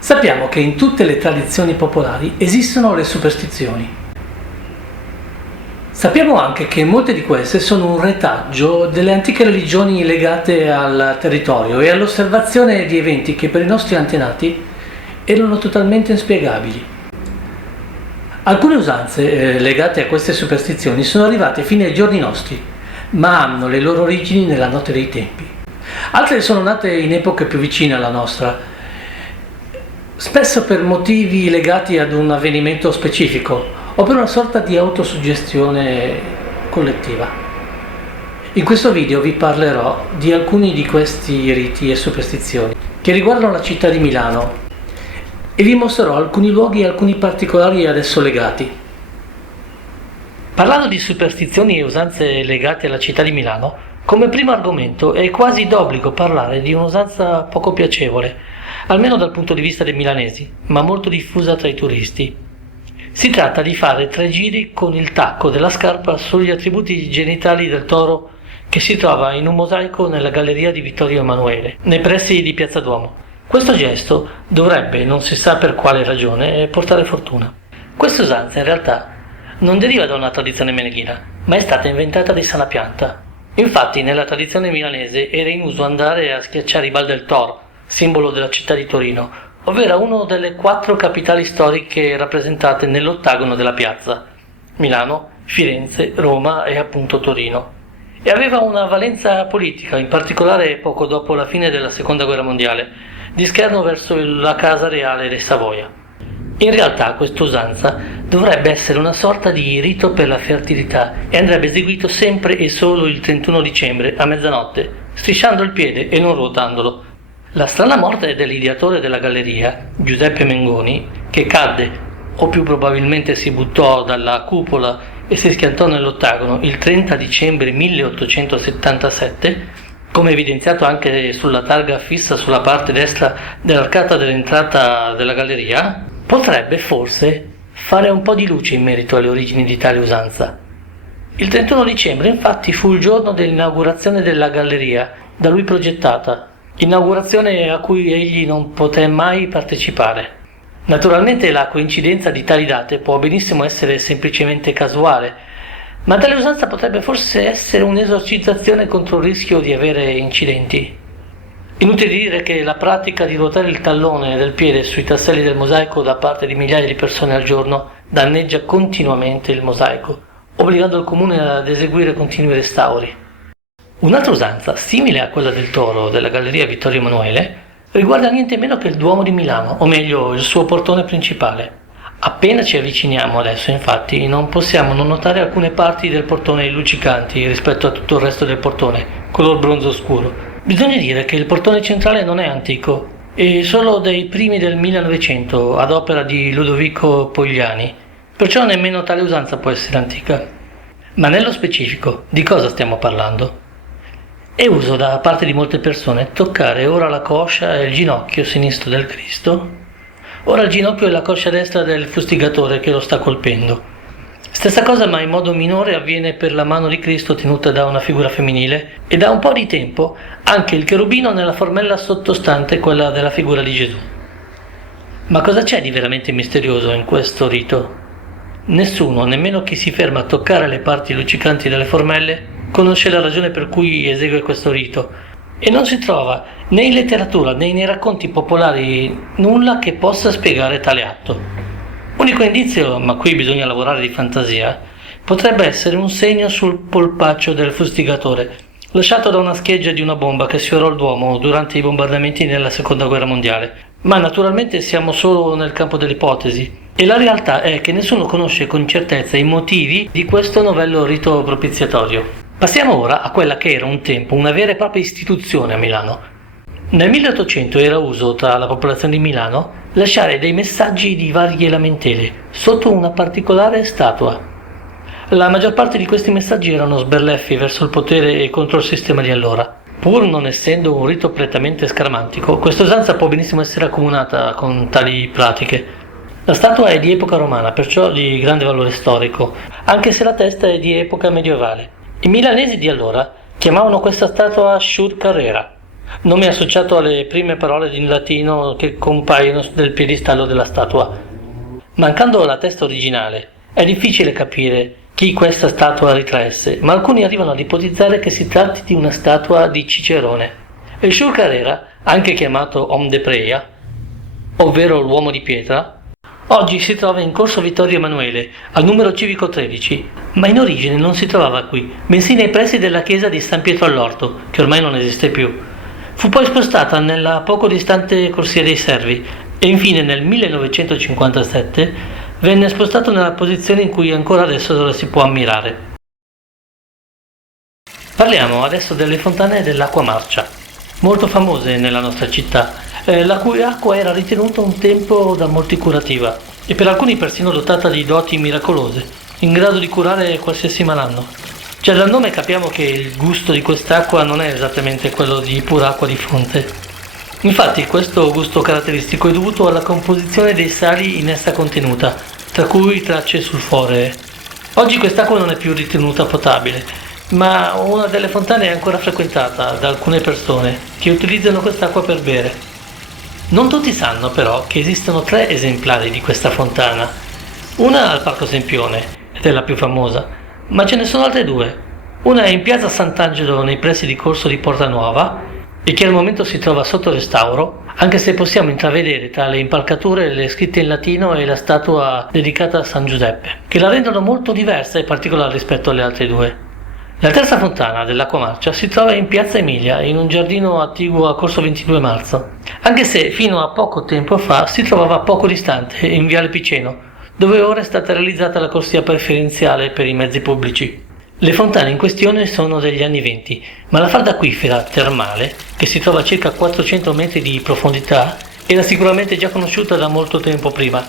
Sappiamo che in tutte le tradizioni popolari esistono le superstizioni. Sappiamo anche che molte di queste sono un retaggio delle antiche religioni legate al territorio e all'osservazione di eventi che per i nostri antenati erano totalmente inspiegabili. Alcune usanze legate a queste superstizioni sono arrivate fino ai giorni nostri, ma hanno le loro origini nella notte dei tempi. Altre sono nate in epoche più vicine alla nostra, spesso per motivi legati ad un avvenimento specifico o per una sorta di autosuggestione collettiva. In questo video vi parlerò di alcuni di questi riti e superstizioni che riguardano la città di Milano e vi mostrerò alcuni luoghi e alcuni particolari ad esso legati. Parlando di superstizioni e usanze legate alla città di Milano, come primo argomento è quasi d'obbligo parlare di un'usanza poco piacevole, almeno dal punto di vista dei milanesi, ma molto diffusa tra i turisti. Si tratta di fare 3 giri con il tacco della scarpa sugli attributi genitali del toro che si trova in un mosaico nella galleria di Vittorio Emanuele, nei pressi di Piazza Duomo. Questo gesto dovrebbe, non si sa per quale ragione, portare fortuna. Questa usanza in realtà non deriva da una tradizione meneghina, ma è stata inventata di sana pianta. Infatti nella tradizione milanese era in uso andare a schiacciare i bal del toro, simbolo della città di Torino, ovvero una delle 4 capitali storiche rappresentate nell'ottagono della piazza: Milano, Firenze, Roma e appunto Torino. E aveva una valenza politica, in particolare poco dopo la fine della Seconda Guerra Mondiale, di scherno verso la casa reale dei Savoia. In realtà questa usanza dovrebbe essere una sorta di rito per la fertilità e andrebbe eseguito sempre e solo il 31 dicembre a mezzanotte, strisciando il piede e non ruotandolo. La strana morte dell'ideatore della galleria, Giuseppe Mengoni, che cadde, o più probabilmente si buttò dalla cupola e si schiantò nell'ottagono il 30 dicembre 1877, come evidenziato anche sulla targa fissa sulla parte destra dell'arcata dell'entrata della galleria, potrebbe forse fare un po' di luce in merito alle origini di tale usanza. Il 31 dicembre infatti fu il giorno dell'inaugurazione della galleria, da lui progettata, inaugurazione a cui egli non poté mai partecipare. Naturalmente la coincidenza di tali date può benissimo essere semplicemente casuale, ma tale usanza potrebbe forse essere un'esorcizzazione contro il rischio di avere incidenti. Inutile dire che la pratica di ruotare il tallone del piede sui tasselli del mosaico da parte di migliaia di persone al giorno danneggia continuamente il mosaico, obbligando il comune ad eseguire continui restauri. Un'altra usanza, simile a quella del toro della galleria Vittorio Emanuele, riguarda niente meno che il Duomo di Milano, o meglio il suo portone principale. Appena ci avviciniamo adesso, infatti, non possiamo non notare alcune parti del portone luccicanti rispetto a tutto il resto del portone, color bronzo scuro. Bisogna dire che il portone centrale non è antico, è solo dei primi del 1900, ad opera di Ludovico Pogliani, perciò nemmeno tale usanza può essere antica. Ma nello specifico, di cosa stiamo parlando? È uso da parte di molte persone toccare ora la coscia e il ginocchio sinistro del Cristo, ora il ginocchio e la coscia destra del fustigatore che lo sta colpendo. Stessa cosa, ma in modo minore, avviene per la mano di Cristo tenuta da una figura femminile e da un po' di tempo anche il cherubino nella formella sottostante quella della figura di Gesù. Ma cosa c'è di veramente misterioso in questo rito? Nessuno, nemmeno chi si ferma a toccare le parti luccicanti delle formelle, conosce la ragione per cui esegue questo rito, e non si trova né in letteratura né nei racconti popolari nulla che possa spiegare tale atto. Unico indizio, ma qui bisogna lavorare di fantasia, potrebbe essere un segno sul polpaccio del fustigatore, lasciato da una scheggia di una bomba che sfiorò il Duomo durante i bombardamenti nella Seconda Guerra Mondiale. Ma naturalmente siamo solo nel campo dell'ipotesi, e la realtà è che nessuno conosce con certezza i motivi di questo novello rito propiziatorio. Passiamo ora a quella che era un tempo una vera e propria istituzione a Milano. Nel 1800 era uso tra la popolazione di Milano lasciare dei messaggi di varie lamentele sotto una particolare statua. La maggior parte di questi messaggi erano sberleffi verso il potere e contro il sistema di allora. Pur non essendo un rito prettamente scaramantico, questa usanza può benissimo essere accomunata con tali pratiche. La statua è di epoca romana, perciò di grande valore storico, anche se la testa è di epoca medievale. I milanesi di allora chiamavano questa statua Schur Carrera. nome associato alle prime parole in latino che compaiono nel piedistallo della statua. Mancando la testa originale, è difficile capire chi questa statua ritraesse, ma alcuni arrivano ad ipotizzare che si tratti di una statua di Cicerone. Il Shur Carrera, anche chiamato Homme de Preia, ovvero l'uomo di pietra, oggi si trova in Corso Vittorio Emanuele, al numero civico 13, ma in origine non si trovava qui, bensì nei pressi della chiesa di San Pietro all'Orto, che ormai non esiste più. Fu poi spostata nella poco distante Corsia dei Servi e infine nel 1957 venne spostato nella posizione in cui ancora adesso si può ammirare. Parliamo adesso delle fontane dell'Acqua Marcia, molto famose nella nostra città, la cui acqua era ritenuta un tempo da molti curativa e per alcuni persino dotata di doti miracolose, in grado di curare qualsiasi malanno. Già dal nome capiamo che il gusto di quest'acqua non è esattamente quello di pura acqua di fonte. Infatti questo gusto caratteristico è dovuto alla composizione dei sali in essa contenuta, tra cui tracce sulforee. Oggi quest'acqua non è più ritenuta potabile, ma una delle fontane è ancora frequentata da alcune persone che utilizzano quest'acqua per bere. Non tutti sanno però che esistono 3 esemplari di questa fontana, una al Parco Sempione, ed è la più famosa, ma ce ne sono altre 2. Una è in piazza Sant'Angelo nei pressi di Corso di Porta Nuova e che al momento si trova sotto restauro, anche se possiamo intravedere tra le impalcature le scritte in latino e la statua dedicata a San Giuseppe, che la rendono molto diversa e particolare rispetto alle altre 2. La terza fontana dell'Acqua Marcia si trova in piazza Emilia, in un giardino attiguo a Corso 22 Marzo, anche se fino a poco tempo fa si trovava poco distante, in Viale Piceno, dove ora è stata realizzata la corsia preferenziale per i mezzi pubblici. Le fontane in questione sono degli anni 20, ma la falda acquifera termale, che si trova a circa 400 metri di profondità, era sicuramente già conosciuta da molto tempo prima,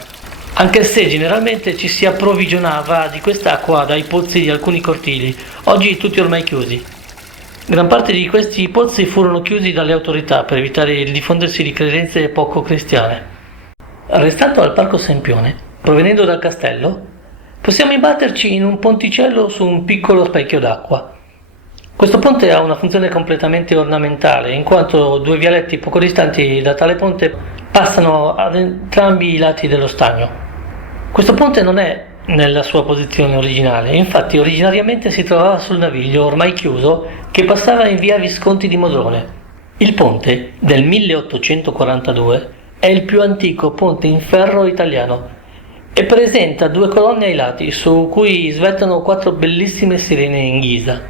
anche se generalmente ci si approvvigionava di quest'acqua dai pozzi di alcuni cortili, oggi tutti ormai chiusi. Gran parte di questi pozzi furono chiusi dalle autorità per evitare il diffondersi di credenze poco cristiane. Restando al Parco Sempione, provenendo dal castello, possiamo imbatterci in un ponticello su un piccolo specchio d'acqua. Questo ponte ha una funzione completamente ornamentale, in quanto 2 vialetti poco distanti da tale ponte passano ad entrambi i lati dello stagno. Questo ponte non è nella sua posizione originale, infatti originariamente si trovava sul naviglio ormai chiuso che passava in via Visconti di Modrone. Il ponte, del 1842, è il più antico ponte in ferro italiano e presenta 2 colonne ai lati su cui svettano 4 bellissime sirene in ghisa.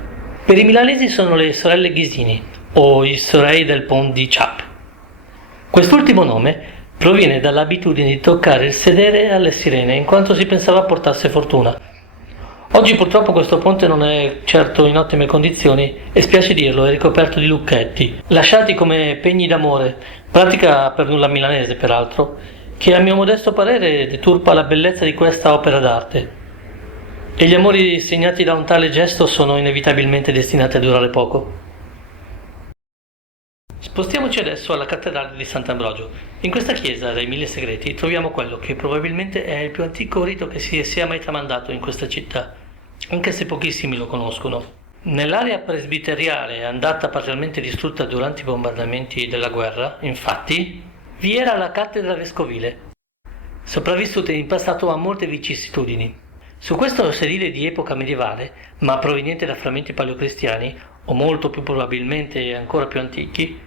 Per i milanesi sono le sorelle Ghisini o i Sorei del Pont di Ciap. Quest'ultimo nome proviene dall'abitudine di toccare il sedere alle sirene in quanto si pensava portasse fortuna. Oggi purtroppo questo ponte non è certo in ottime condizioni e spiace dirlo, è ricoperto di lucchetti, lasciati come pegni d'amore, pratica per nulla milanese peraltro, che a mio modesto parere deturpa la bellezza di questa opera d'arte. E gli amori segnati da un tale gesto sono inevitabilmente destinati a durare poco. Spostiamoci adesso alla cattedrale di Sant'Ambrogio. In questa chiesa dai 1000 segreti troviamo quello che probabilmente è il più antico rito che si sia mai tramandato in questa città, anche se pochissimi lo conoscono. Nell'area presbiteriale, andata parzialmente distrutta durante i bombardamenti della guerra, infatti, vi era la cattedra vescovile, sopravvissuta in passato a molte vicissitudini. Su questo sedile di epoca medievale, ma proveniente da frammenti paleocristiani, o molto più probabilmente ancora più antichi,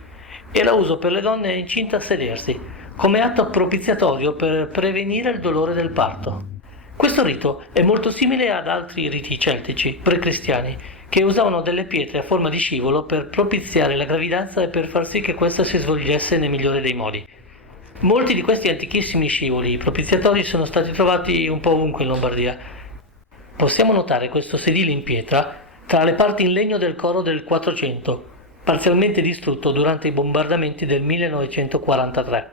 era uso per le donne incinte a sedersi, come atto propiziatorio per prevenire il dolore del parto. Questo rito è molto simile ad altri riti celtici, precristiani, che usavano delle pietre a forma di scivolo per propiziare la gravidanza e per far sì che questa si svolgesse nel migliore dei modi. Molti di questi antichissimi scivoli propiziatori sono stati trovati un po' ovunque in Lombardia. Possiamo notare questo sedile in pietra tra le parti in legno del coro del 400, parzialmente distrutto durante i bombardamenti del 1943.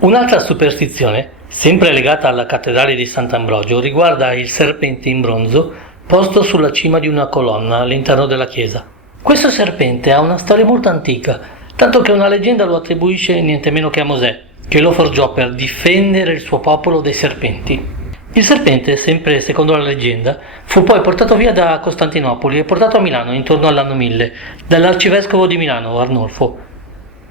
Un'altra superstizione, sempre legata alla cattedrale di Sant'Ambrogio, riguarda il serpente in bronzo posto sulla cima di una colonna all'interno della chiesa. Questo serpente ha una storia molto antica, tanto che una leggenda lo attribuisce niente meno che a Mosè, che lo forgiò per difendere il suo popolo dai serpenti. Il serpente, sempre secondo la leggenda, fu poi portato via da Costantinopoli e portato a Milano intorno all'anno 1000 dall'arcivescovo di Milano, Arnolfo.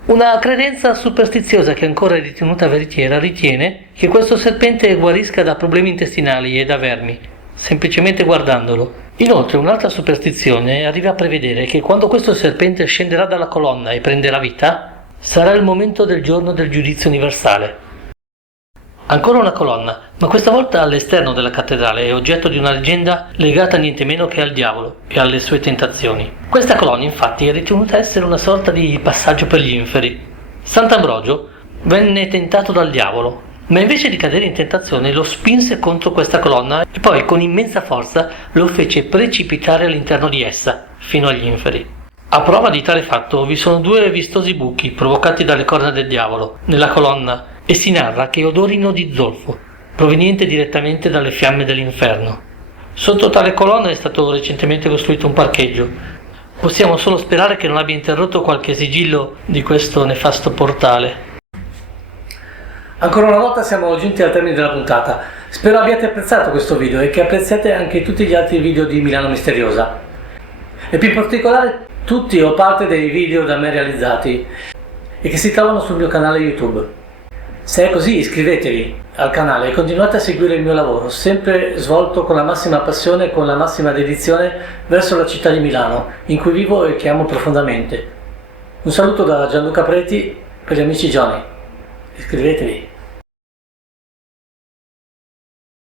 Una credenza superstiziosa che ancora è ritenuta veritiera ritiene che questo serpente guarisca da problemi intestinali e da vermi, semplicemente guardandolo. Inoltre un'altra superstizione arriva a prevedere che quando questo serpente scenderà dalla colonna e prenderà vita, sarà il momento del giorno del giudizio universale. Ancora una colonna, ma questa volta all'esterno della cattedrale, è oggetto di una leggenda legata niente meno che al diavolo e alle sue tentazioni. Questa colonna infatti è ritenuta essere una sorta di passaggio per gli inferi. Sant'Ambrogio venne tentato dal diavolo, ma invece di cadere in tentazione lo spinse contro questa colonna e poi con immensa forza lo fece precipitare all'interno di essa, fino agli inferi. A prova di tale fatto vi sono 2 vistosi buchi provocati dalle corna del diavolo nella colonna e si narra che odorino di zolfo, proveniente direttamente dalle fiamme dell'inferno. Sotto tale colonna è stato recentemente costruito un parcheggio. Possiamo solo sperare che non abbia interrotto qualche sigillo di questo nefasto portale. Ancora una volta siamo giunti al termine della puntata. Spero abbiate apprezzato questo video e che apprezziate anche tutti gli altri video di Milano Misteriosa. E più in particolare tutti o parte dei video da me realizzati e che si trovano sul mio canale YouTube. Se è così, iscrivetevi al canale e continuate a seguire il mio lavoro, sempre svolto con la massima passione e con la massima dedizione verso la città di Milano, in cui vivo e che amo profondamente. Un saluto da Gianluca Preti per gli amici Johnny. Iscrivetevi!